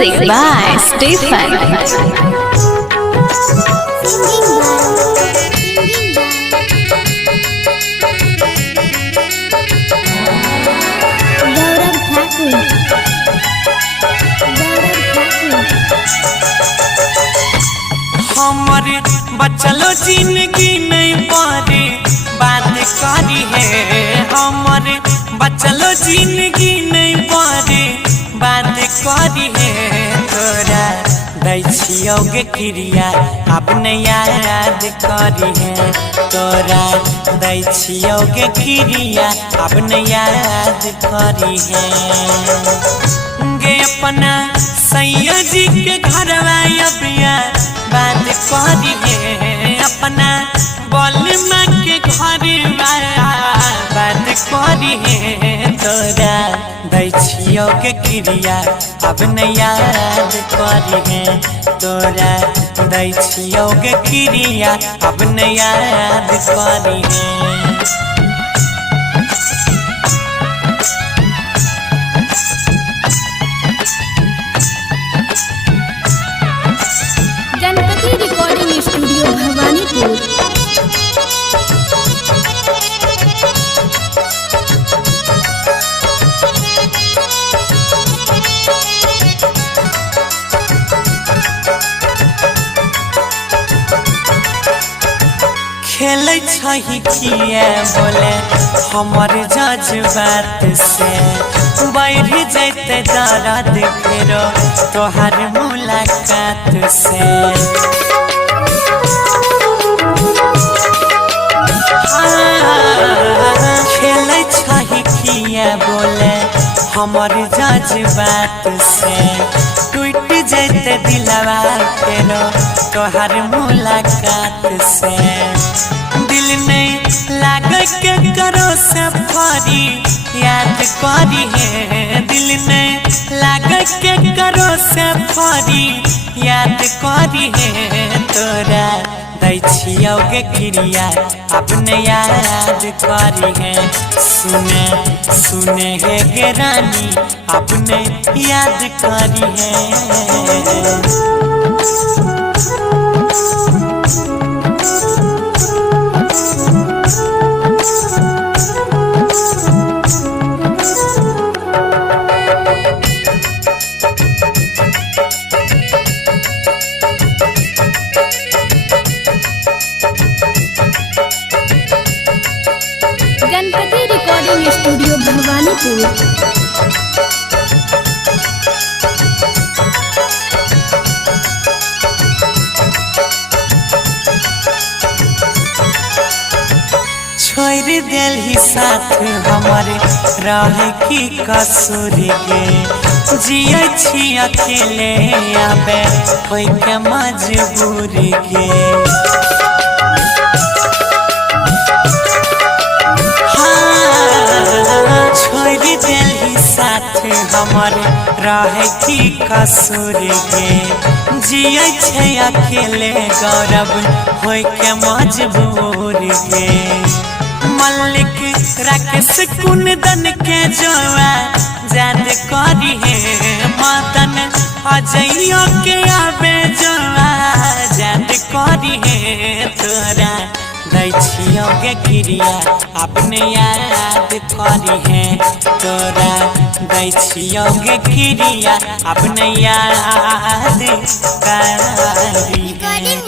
Music by Stefan. हमारे बचलो जिंदगी नहीं पारे बात करी है। हमारे बचलो जिंदगी नहीं पारे बात करी है। तोरा दै छियोगे क्रिया अपने याद करी है। तोरा दै छियोगे क्रिया अपने याद करी है। गे अपना सैया जी के घर बिया बात करी है। अपना बलमा के घर बात करी है। तोरा दै छियोगे क्रिया अपने याद करी है। तोरा दै छियोगे क्रिया अपने याद करी है। Ganpati recording studio Bhawanipur. खेल छही किए बोले हमर जज्बात से बढ़ जैते दर्द फेरो तोहर मुलाकात से। खेल छही किए बोले हमर जज्बात से टूट जैते दिलवा फेरो तोहर मुलाकात से। दिल नहीं लागे के करो से फरी याद करी है। दिल नहीं लागे के करो से फरी याद करी है। तोरा दै छियोगे क्रिया अपने याद करी है। सुने सुने है गे रानी अपने याद करी है। Ganpati recording studio Bhawanipur. छोड़ दिल ही साथ हमारे रहे की कसूर गे। जिये छी अकेले आबे होई के मजबूर गे। छोड़ दिल ही साथ हमारे रहे की कसूर गे। जिये छे अकेले गौरव होई के मजबूर गे। मल्लिक राकेश कुंदन के जोआ याद करी है। मदन अजइयो के आबे जोआ याद करी है। तोरा दै छियोगे क्रिया अपने याद करी है। तोरा दै छियोगे क्रिया अपने याद करी है।